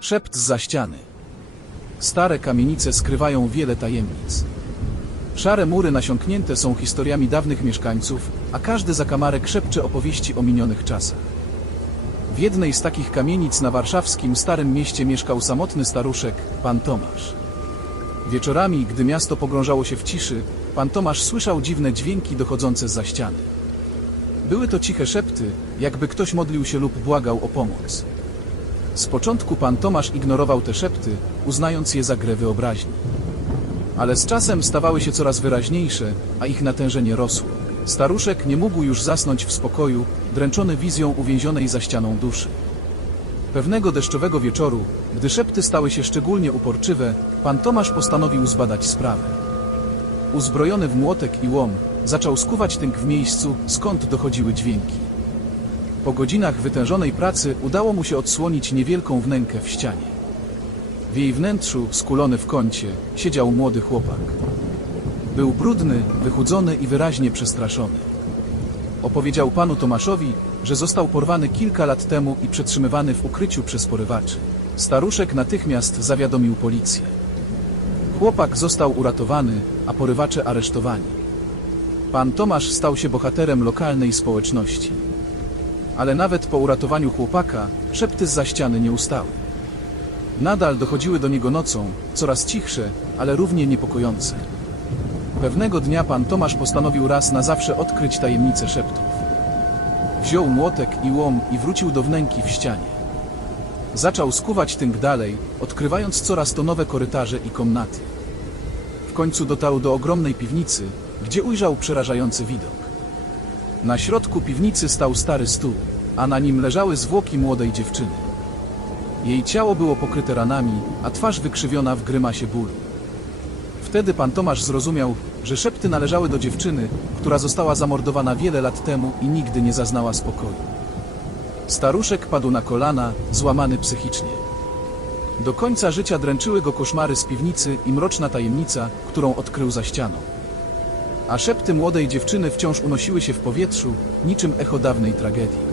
Szept z ściany. Stare kamienice skrywają wiele tajemnic. Szare mury nasiąknięte są historiami dawnych mieszkańców, a każdy zakamarek szepcze opowieści o minionych czasach. W jednej z takich kamienic na warszawskim Starym Mieście mieszkał samotny staruszek, pan Tomasz. Wieczorami, gdy miasto pogrążało się w ciszy, pan Tomasz słyszał dziwne dźwięki dochodzące za ściany. Były to ciche szepty, jakby ktoś modlił się lub błagał o pomoc. Z początku pan Tomasz ignorował te szepty, uznając je za grę wyobraźni. Ale z czasem stawały się coraz wyraźniejsze, a ich natężenie rosło. Staruszek nie mógł już zasnąć w spokoju, dręczony wizją uwięzionej za ścianą duszy. Pewnego deszczowego wieczoru, gdy szepty stały się szczególnie uporczywe, pan Tomasz postanowił zbadać sprawę. Uzbrojony w młotek i łom, zaczął skuwać tynk w miejscu, skąd dochodziły dźwięki. Po godzinach wytężonej pracy udało mu się odsłonić niewielką wnękę w ścianie. W jej wnętrzu, skulony w kącie, siedział młody chłopak. Był brudny, wychudzony i wyraźnie przestraszony. Opowiedział panu Tomaszowi, że został porwany kilka lat temu i przetrzymywany w ukryciu przez porywaczy. Staruszek natychmiast zawiadomił policję. Chłopak został uratowany, a porywacze aresztowani. Pan Tomasz stał się bohaterem lokalnej społeczności. Ale nawet po uratowaniu chłopaka, szepty z za ściany nie ustały. Nadal dochodziły do niego nocą, coraz cichsze, ale równie niepokojące. Pewnego dnia pan Tomasz postanowił raz na zawsze odkryć tajemnicę szeptów. Wziął młotek i łom i wrócił do wnęki w ścianie. Zaczął skuwać tynk dalej, odkrywając coraz to nowe korytarze i komnaty. W końcu dotarł do ogromnej piwnicy, gdzie ujrzał przerażający widok. Na środku piwnicy stał stary stół, a na nim leżały zwłoki młodej dziewczyny. Jej ciało było pokryte ranami, a twarz wykrzywiona w grymasie bólu. Wtedy pan Tomasz zrozumiał, że szepty należały do dziewczyny, która została zamordowana wiele lat temu i nigdy nie zaznała spokoju. Staruszek padł na kolana, złamany psychicznie. Do końca życia dręczyły go koszmary z piwnicy i mroczna tajemnica, którą odkrył za ścianą. A szepty młodej dziewczyny wciąż unosiły się w powietrzu, niczym echo dawnej tragedii.